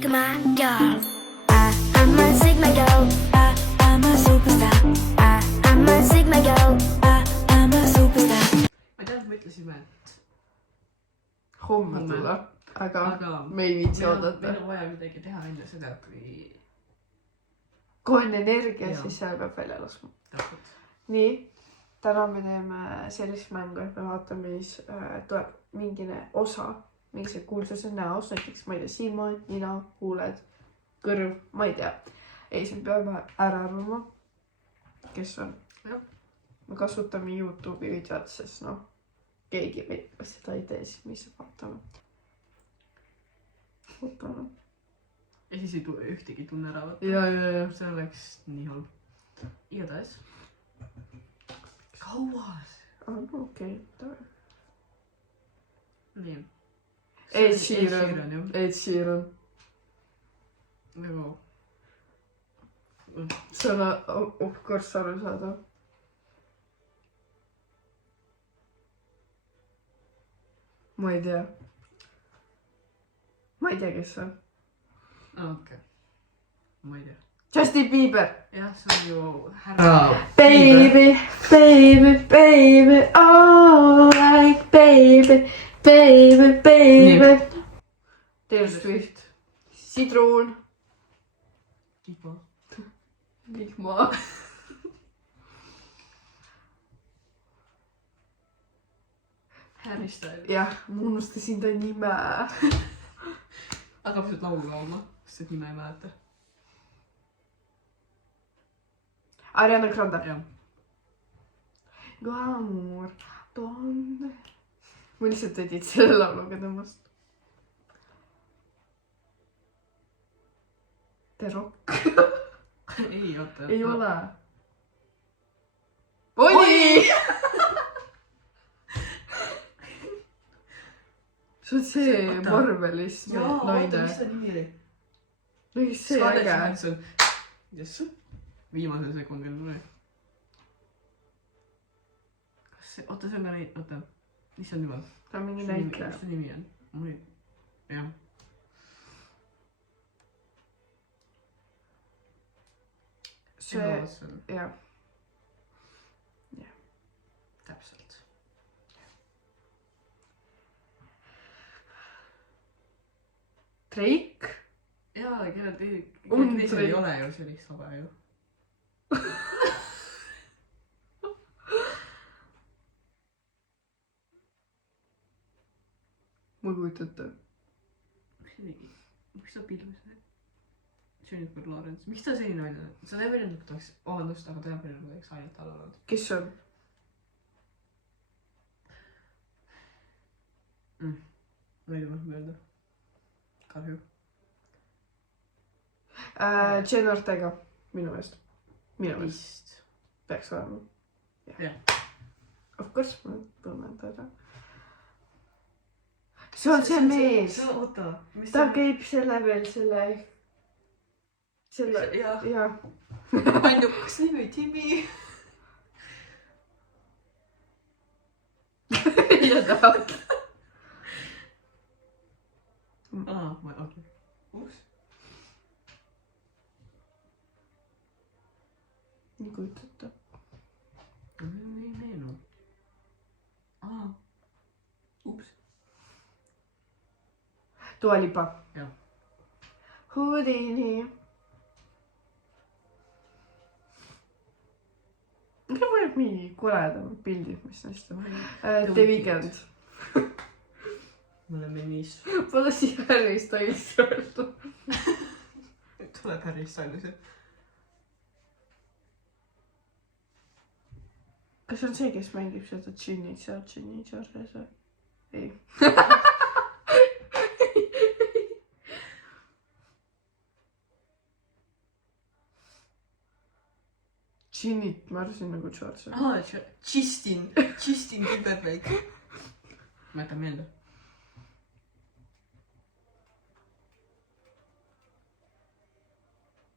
Sigma girl. I'm a Sigma girl. I'm a superstar. I'm a Sigma girl. I'm a superstar. Ma tean, et me ütlesime, et Homme tuleb, aga me ei viitsi oodata. meil on vaja midagi teha enne seda, kui on energia, Jaa. siis seal peab välja laskma. täpselt. Nii, täna me teeme sellist mängu, et me vaatame, mis tuleb mingine osa, mingisuguse kuulsuse näos, näiteks ma ei tea, silmad, nina, huuled, kõrv, ma ei tea. Ei, siis me peame ära arvama, kes on. Jah. Me kasutame YouTube'i videot, sest noh, keegi seda ei tee, siis me ise vaatame. Vaatame. Ja siis ei tule ühtegi tunne ära võtta. Ja. See oleks nii halb. Igatahes. Kaua see? Okei. Nii. Ed Sheeran. Nagu. See on of course aru saada. Ma ei tea. Ma ei tea, kes see on. Okei. Ma ei tea. Justin Bieber. Jah, see on ju härra. Baby, oh like baby. Taylor Swift. Sidruun. Vihma. Harry Styles. Jah, ma unustasin ta nime. Hakkab sealt laulu laulma, sest et nime ei mäleta. Ariana Grande. Jah. Glamour. Blonde. Ma lihtsalt tegid selle lauluga temast. The Rock. Ei, oota. Ei ole. Oli! See on see Oota. Marvelis Jaa, oota, naine. mis ta nimi oli? No mis see Scarlett äge. Johansson. Jess. Viimasel sekundil tuli. Kas see, oota, see on ka neid, oota. Mis on juba? Ta on mingi näitleja. Mis see nimi on? Mul ei, jah. See, jah. Täpselt. Drake. Jaa, kellel On teisel ei ole ju sellist saba ju. Ma kujutate. Miks ta pilvis need? Jennifer Lawrence. Miks ta selline välja? See on eveline, kui ta oleks, vabandust, aga ta eveline, kui ta oleks ainult all olnud. Kes on? Ma ei tea, mis mõelda. Kahju. Jen Ortega. Minu meelest. Vist. Peaks olema. Jah. Of course ma tunnen teda. See on see mees. Oota. Ta käib selle veel selle... Jah. Ainukas nimi, Timmy. Ja ta. Ma okei. Uus? Nii kujutate. Ei meenu. Ups. Dua Lipa. Jah. Houdini. Miks ma paneb mingi koledam pildid, mis neist on? The Weeknd. Me oleme niis. Pole siia Harry Styles öeldud. Tuleb Harry Stylesi. Kas on see, kes mängib seda Ginny Charles? Ei. Ginnit ma arvasin nagu Charles. Justin Timberlake. Ma jätan meelde.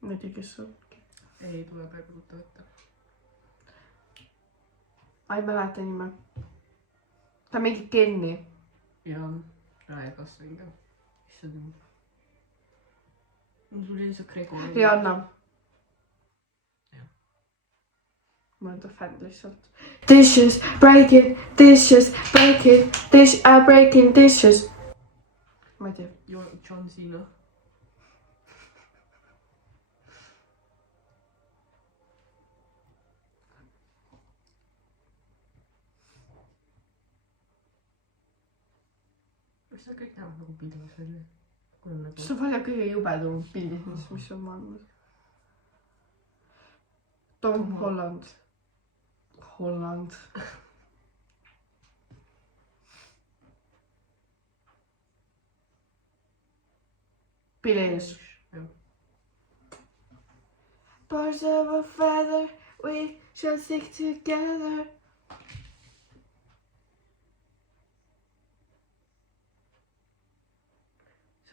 Ma ei tea, kes on. Ei tule praegu tuttav võtta. Ma ei mäleta nime. Ta mängib Kenni. Ja Ryan Gosling. Issand jumal. mul tuli lihtsalt Gregor. Rihanna. Jah. Ma olen ta fänn lihtsalt. Dishes, break it, dishes, break it, breaking dishes. Ma ei tea. John Cena. Kas nad kõik näevad nagu pildis välja? See on välja kõige jubedam pildis, mis on maailmas. Tom Holland. Holland. Pilees. Birds of a feather, we shall stick together.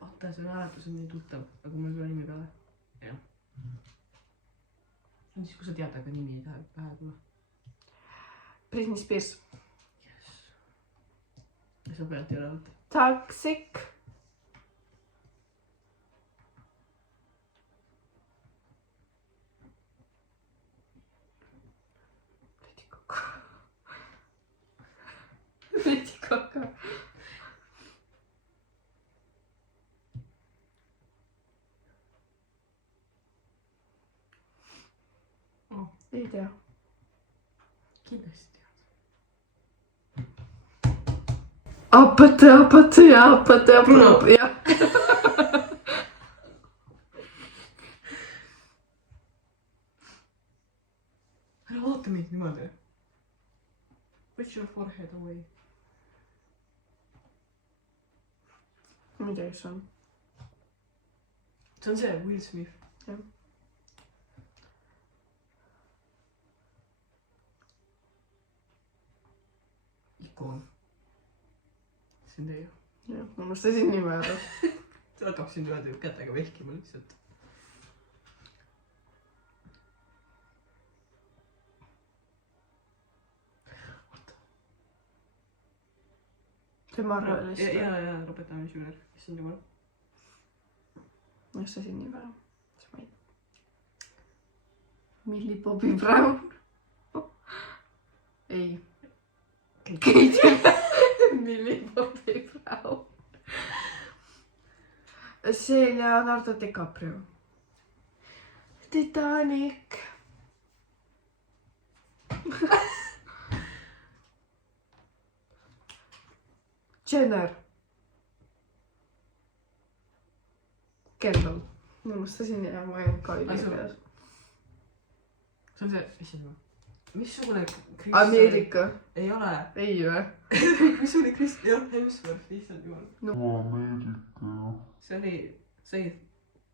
Oota, see hääletus on nii tuttav, aga mul ei tule nimi peale. Jah. Siis kui sa tead, aga nimi ei taha pähe tulla. Britney Spears. Yes. Ja sa pead teile võtta. Toxic. Lady Gaga. Lady Gaga. Ei tea. Kindlasti tead. Apate. Jah. Ära vaata meid niimoodi. Put your forehead away. Ma ei tea, kes on. See on see Will Smith. Jah. Ikoon. See on teie. Jah, ma unustasin nime ära. Seda tahaksin öelda kätega vehkima lihtsalt. See Marra oli lihtsalt. Ja, Robert Downey Jr. Kes on jumal? Ma unustasin nime ära. Millie Bobby Brown. Ei. Millie Bobby Brown. See Leonardo DiCaprio. Titanic. Jenner. Kendall. Ma unustasin ja ma ei ka ei tea. See on see, issand. Missugune Chris... Ameerika. Ei ole. Ei või? Missugune Chris... Jah, Hemsworth, issand jumal. No Ameerika, jah. See oli... See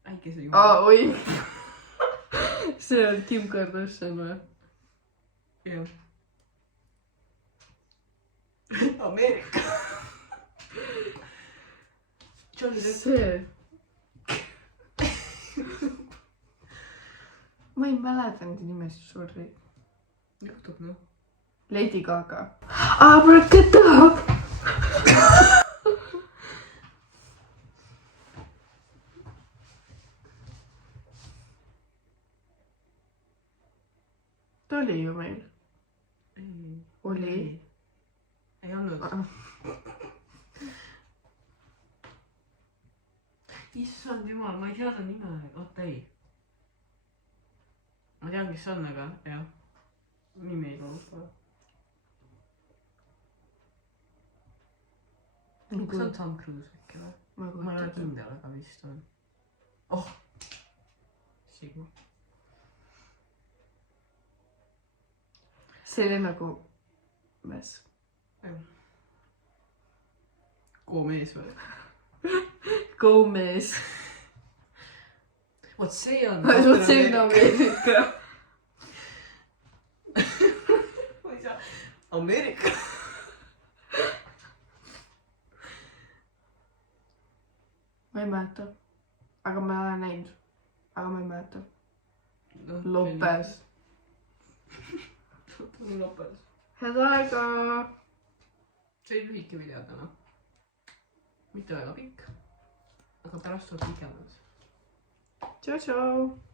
äikese jumal. Oi. See on Kim Kardashian või? Jah. Ameerika. Johnny Depp. See. Ma ei mäleta nende nimesid, sorry. Juhtub, noh. Lady Gaga. Abracadabra. Ta oli ju meil. Ei. Oli. Ei olnud. Issand jumal, ma ei tea ta nime. Oota, ei. Ma tean, kes see on, aga jah. Nimi ei tulnud kohe. Kas on Tom Cruise äkki või? Ma ei ole kindel, aga vist on. Oh! Sigu. See oli nagu mees. Go-mees või? Go-mees. Vot see on... Vot see on Ameerika. Ma ei saa... Ameerika. Ma ei mäleta. Aga ma olen näinud. Aga ma ei mäleta. Lopez. Lopez. Head aega. See oli lühike video täna. Mitte väga pikk. Aga pärast tuleb pikemad. tšau-tšau.